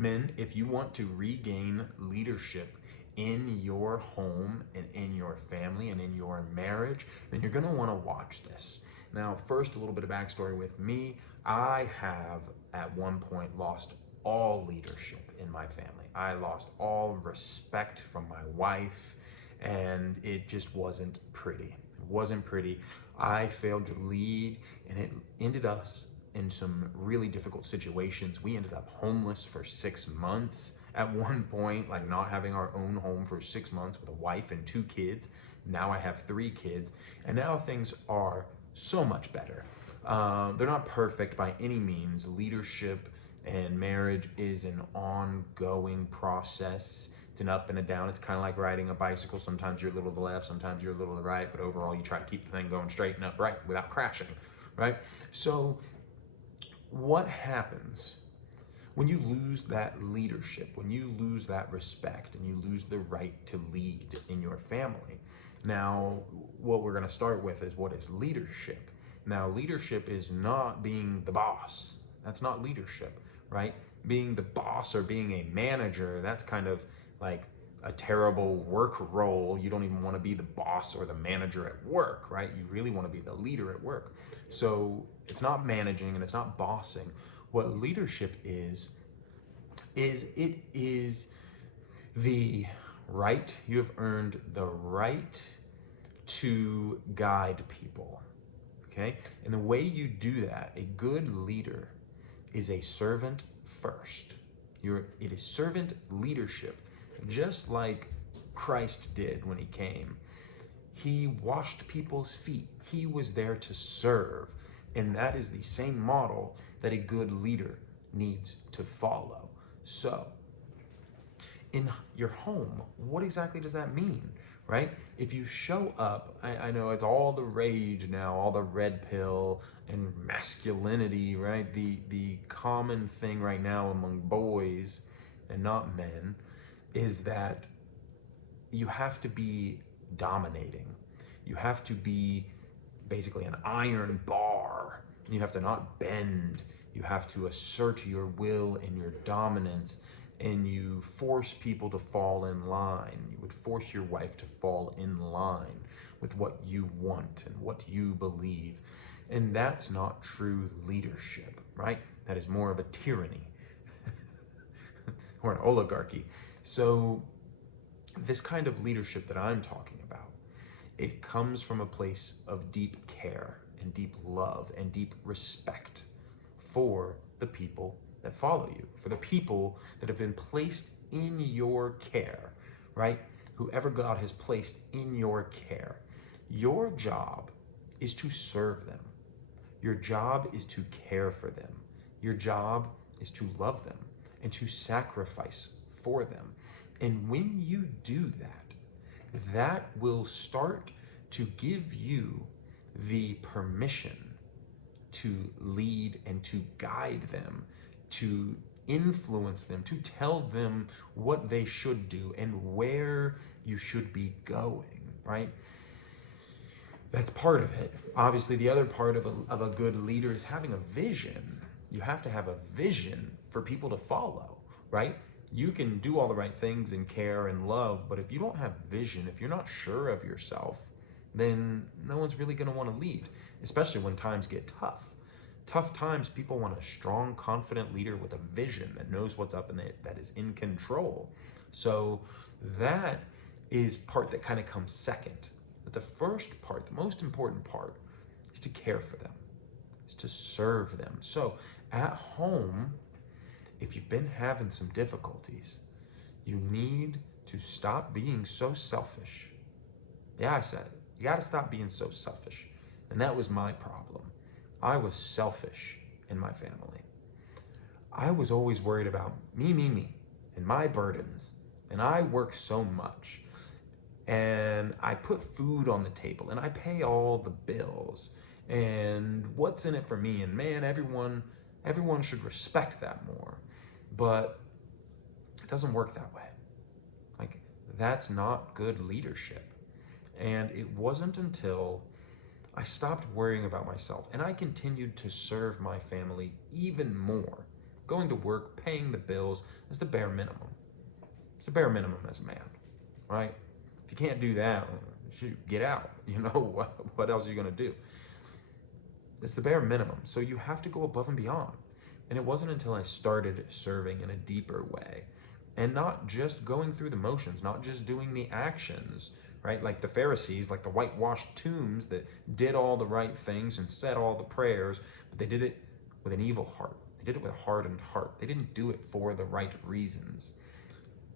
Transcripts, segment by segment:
Men, if you want to regain leadership in your home and in your family and in your marriage, then you're going to want to watch this. Now, first, a little bit of backstory with me. I have at one point lost all leadership in my family. I lost all respect from my wife, and it just wasn't pretty. It wasn't pretty. I failed to lead, and it ended us in some really difficult situations. We ended up homeless for 6 months at one point, like not having our own home for 6 months with a wife and 2 kids. Now I have 3 kids, and now things are so much better. They're not perfect by any means. Leadership and marriage is an ongoing process. It's an up and a down. It's kind of like riding a bicycle. Sometimes you're a little to the left, sometimes you're a little to the right, but overall you try to keep the thing going straight and upright without crashing, right? So what happens when you lose that leadership, when you lose that respect, and you lose the right to lead in your family? Now, what we're going to start with is, what is leadership? Now, leadership is not being the boss. That's not leadership, right? Being the boss or being a manager, that's kind of like a terrible work role. You don't even want to be the boss or the manager at work, right? You really want to be the leader at work. So it's not managing and it's not bossing. What leadership is it is the right, you have earned the right to guide people, okay? And the way you do that, a good leader is a servant first. It is servant leadership, just like Christ did when he came. He washed people's feet. He was there to serve. And that is the same model that a good leader needs to follow. So, in your home, what exactly does that mean, right? If you show up, I know it's all the rage now, all the red pill and masculinity, right? The common thing right now among boys and not men is that you have to be dominating. You have to be basically an iron bar. You have to not bend. You have to assert your will and your dominance, and you force people to fall in line. You would force your wife to fall in line with what you want and what you believe. And that's not true leadership, right? That is more of a tyranny or an oligarchy. So this kind of leadership that I'm talking about, it comes from a place of deep care and deep love and deep respect for the people that follow you, for the people that have been placed in your care, right? Whoever God has placed in your care. Your job is to serve them. Your job is to care for them. Your job is to love them and to sacrifice for them. And when you do that, that will start to give you the permission to lead and to guide them, to influence them, to tell them what they should do and where you should be going, right? That's part of it. Obviously, the other part of a good leader is having a vision. You have to have a vision for people to follow, right? You can do all the right things and care and love, but if you don't have vision, if you're not sure of yourself, then no one's really going to want to lead, especially when times get tough. Tough times, people want a strong, confident leader with a vision that knows what's up and that is in control. So that is part that kind of comes second. But the first part, the most important part, is to care for them, is to serve them. So at home, if you've been having some difficulties, you need to stop being so selfish. Yeah, I said it. You got to stop being so selfish. And that was my problem. I was selfish in my family. I was always worried about me, and my burdens. And I work so much. And I put food on the table and I pay all the bills. And what's in it for me? And man, everyone should respect that more. But it doesn't work that way. Like, that's not good leadership. And it wasn't until I stopped worrying about myself and I continued to serve my family even more, going to work, paying the bills is the bare minimum. It's the bare minimum as a man, right? If you can't do that, shoot, get out. What else are you going to do? It's the bare minimum. So you have to go above and beyond. And it wasn't until I started serving in a deeper way and not just going through the motions, not just doing the actions, right? Like the Pharisees, like the whitewashed tombs that did all the right things and said all the prayers, but they did it with an evil heart. They did it with a hardened heart. They didn't do it for the right reasons.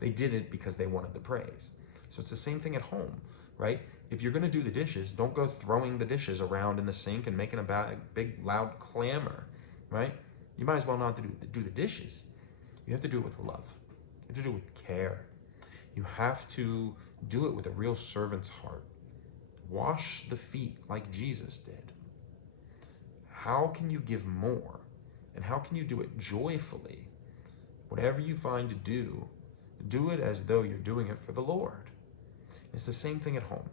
They did it because they wanted the praise. So it's the same thing at home, right? If you're going to do the dishes, don't go throwing the dishes around in the sink and making a big loud clamor, right? You might as well not do the dishes. You have to do it with love. You have to do it with care. You have to do it with a real servant's heart. Wash the feet like Jesus did. How can you give more? And how can you do it joyfully? Whatever you find to do it as though you're doing it for the Lord. It's the same thing at home.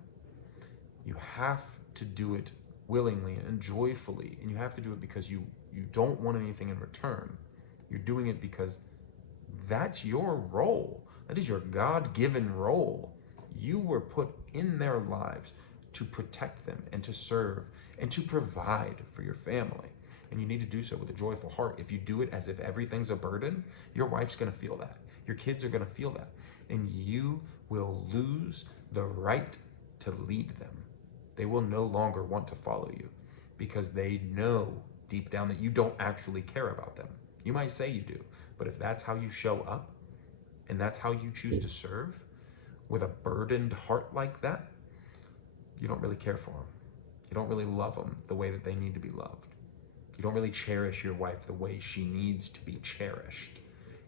You have to do it willingly and joyfully, and you have to do it because you don't want anything in return. You're doing it because that's your role. That is your God-given role. You were put in their lives to protect them and to serve and to provide for your family. And you need to do so with a joyful heart. If you do it as if everything's a burden, your wife's going to feel that. Your kids are going to feel that. And you will lose the right to lead them. They will no longer want to follow you because they know deep down that you don't actually care about them. You might say you do, but if that's how you show up and that's how you choose to serve with a burdened heart like that, you don't really care for them. You don't really love them the way that they need to be loved. You don't really cherish your wife the way she needs to be cherished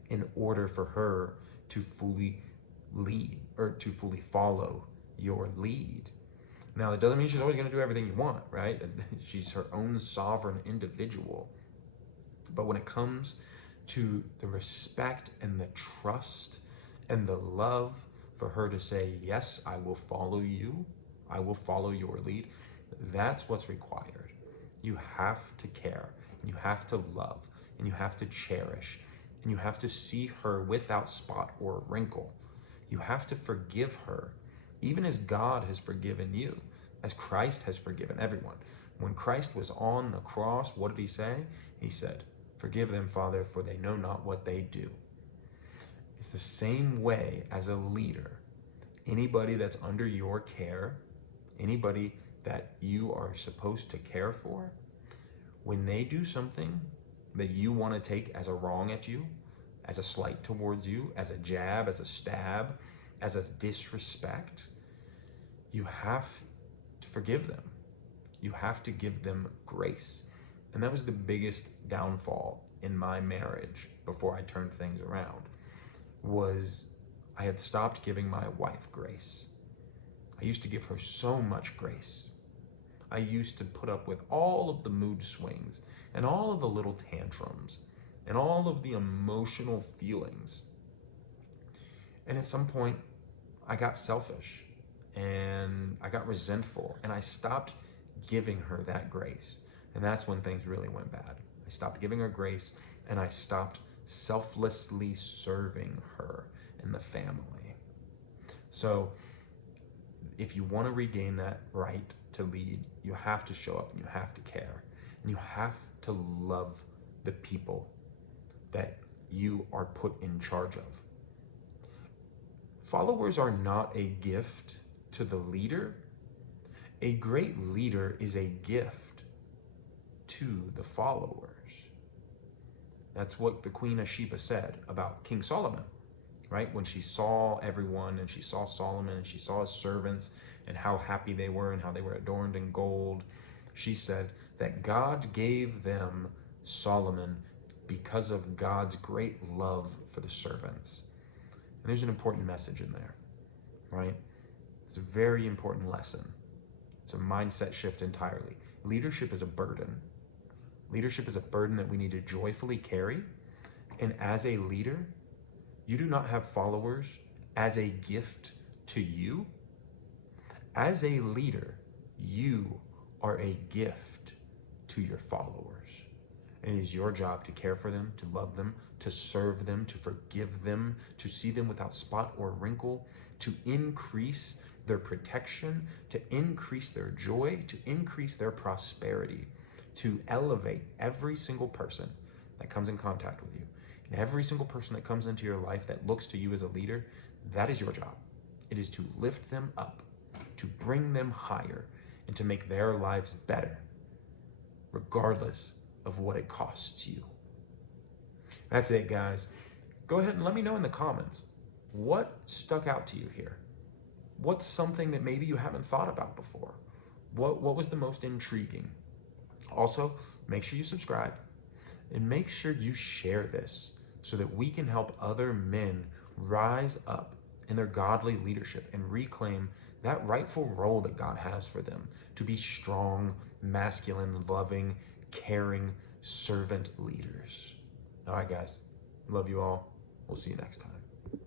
in order for her to fully lead or to fully follow your lead. Now, that doesn't mean she's always going to do everything you want, right? She's her own sovereign individual. But when it comes to the respect and the trust and the love for her to say, yes, I will follow you, I will follow your lead, that's what's required. You have to care, and you have to love, and you have to cherish, and you have to see her without spot or wrinkle. You have to forgive her, even as God has forgiven you, as Christ has forgiven everyone. When Christ was on the cross, what did he say? He said, forgive them, Father, for they know not what they do. It's the same way as a leader. Anybody that's under your care, anybody that you are supposed to care for, when they do something that you want to take as a wrong at you, as a slight towards you, as a jab, as a stab, as a disrespect, you have to forgive them. You have to give them grace. And that was the biggest downfall in my marriage before I turned things around, was I had stopped giving my wife grace. I used to give her so much grace. I used to put up with all of the mood swings and all of the little tantrums and all of the emotional feelings. And at some point, I got selfish and I got resentful and I stopped giving her that grace. And that's when things really went bad. I stopped giving her grace and I stopped selflessly serving her and the family. So if you want to regain that right to lead, you have to show up and you have to care. And you have to love the people that you are put in charge of. Followers are not a gift to the leader. A great leader is a gift to the followers. That's what the Queen of Sheba said about King Solomon, right? When she saw everyone and she saw Solomon and she saw his servants and how happy they were and how they were adorned in gold, she said that God gave them Solomon because of God's great love for the servants. And there's an important message in there, right? It's a very important lesson. It's a mindset shift entirely. Leadership is a burden. Leadership is a burden that we need to joyfully carry. And as a leader, you do not have followers as a gift to you. As a leader, you are a gift to your followers. It is your job to care for them, to love them, to serve them, to forgive them, to see them without spot or wrinkle, to increase their protection, to increase their joy, to increase their prosperity, to elevate every single person that comes in contact with you. And every single person that comes into your life that looks to you as a leader, that is your job. It is to lift them up, to bring them higher, and to make their lives better, regardless of what it costs you. That's it, guys. Go ahead and let me know in the comments what stuck out to you here. What's something that maybe you haven't thought about before? What was the most intriguing? Also, make sure you subscribe and make sure you share this so that we can help other men rise up in their godly leadership and reclaim that rightful role that God has for them to be strong, masculine, loving, caring, servant leaders. All right, guys. Love you all. We'll see you next time.